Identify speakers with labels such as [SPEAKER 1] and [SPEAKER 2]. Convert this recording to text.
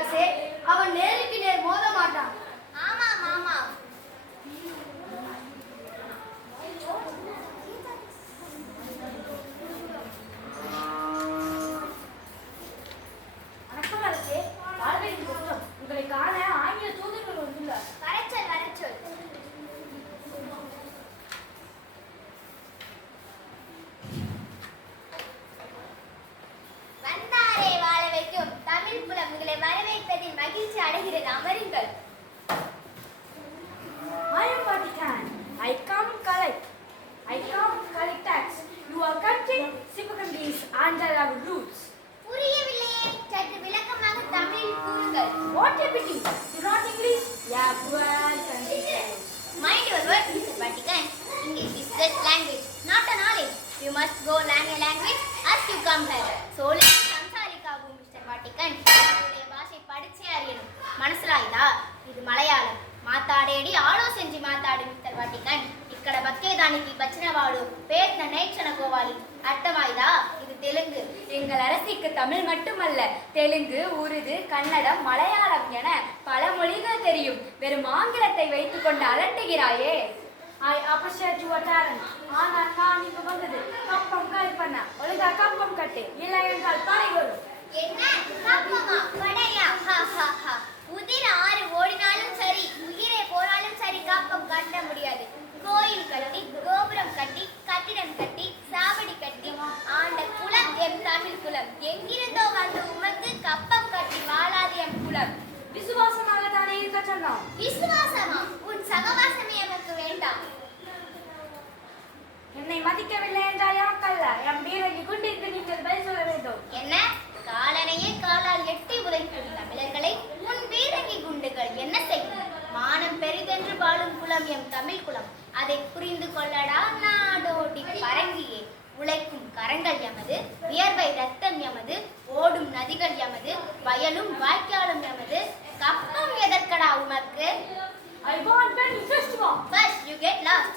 [SPEAKER 1] அரசே அவன் நேருக்கு நேர் மோத மாட்டான்
[SPEAKER 2] ஆமாம் ஆமாம்
[SPEAKER 1] வணக்கம் அரசே. உங்களை காண
[SPEAKER 2] உங்களை வரவேற்பதில் மகிழ்ச்சி அடைகிறது அமருங்கள்
[SPEAKER 1] I am Vatican. I come collect. I come collect tax. You are cutting Sipakandis under our roots.
[SPEAKER 2] புரியவில்லையே சற்று விளக்கமாக தமிழில் கூறுங்கள்
[SPEAKER 1] What a pity. You not English? Yeah, well, continue.
[SPEAKER 2] Mind your word, Mr. Vatican. English is just language, not a knowledge. You must go learn a language as you come here. So let ఆలోచించి మాట్లాడు mister Vatican ఇక్కడ బక్కేదానికి వచ్చిన వాడు పేట్న నేర్చనుకోవాలి అర్థమైదా ఇది తెలుగు
[SPEAKER 3] எங்கள் அரசிக்கு தமிழ் மட்டுமல்ல தெலுங்கு உருது கன்னடம் மலையாளம் என பல மொழிகள் தெரியும் வெறும் ஆங்கிலத்தை வைத்துக்கொண்டு அலட்டுகிறாயே
[SPEAKER 1] I appreciate your talent. ஆனால் நான் இங்கு வந்தது கப்பம் கால் பண்ண ஒழுங்கா கப்பம் கட்டு இல்லை என்றால் படை வரும்
[SPEAKER 2] என்ன கப்பமா தமிழ் குலம் எங்கிருந்தோ வந்து உமக்கு கப்பம் கட்டி வாழாது எம் குலம்
[SPEAKER 1] விசுவாசமாக தானே இருக்க சொன்னோம்
[SPEAKER 2] விசுவாசமா? உன் சகவாசமே எனக்கு வேண்டாம்.
[SPEAKER 1] என்னை மதிக்கவில்லை என்றால் எமக்கல்ல. என் வீரகி குண்டிற்கு நீங்கள் பதில் சொல்ல வேண்டும்.
[SPEAKER 2] என்ன? காலனையே காலால் எட்டி உதைக்கும் தமிழர்களை உன் பீரங்கி குண்டுகள் என்ன செய்யும்? மானம் பெரிதென்று வாழும் குலம் எம் தமிழ் குலம். அதை புரிந்து கொள்ளடா நாடோடி வயலும் வாய்க்காலும் எமது கப்பம் எதற்கடா உமக்கு
[SPEAKER 1] I want when first walk.
[SPEAKER 2] First you get lost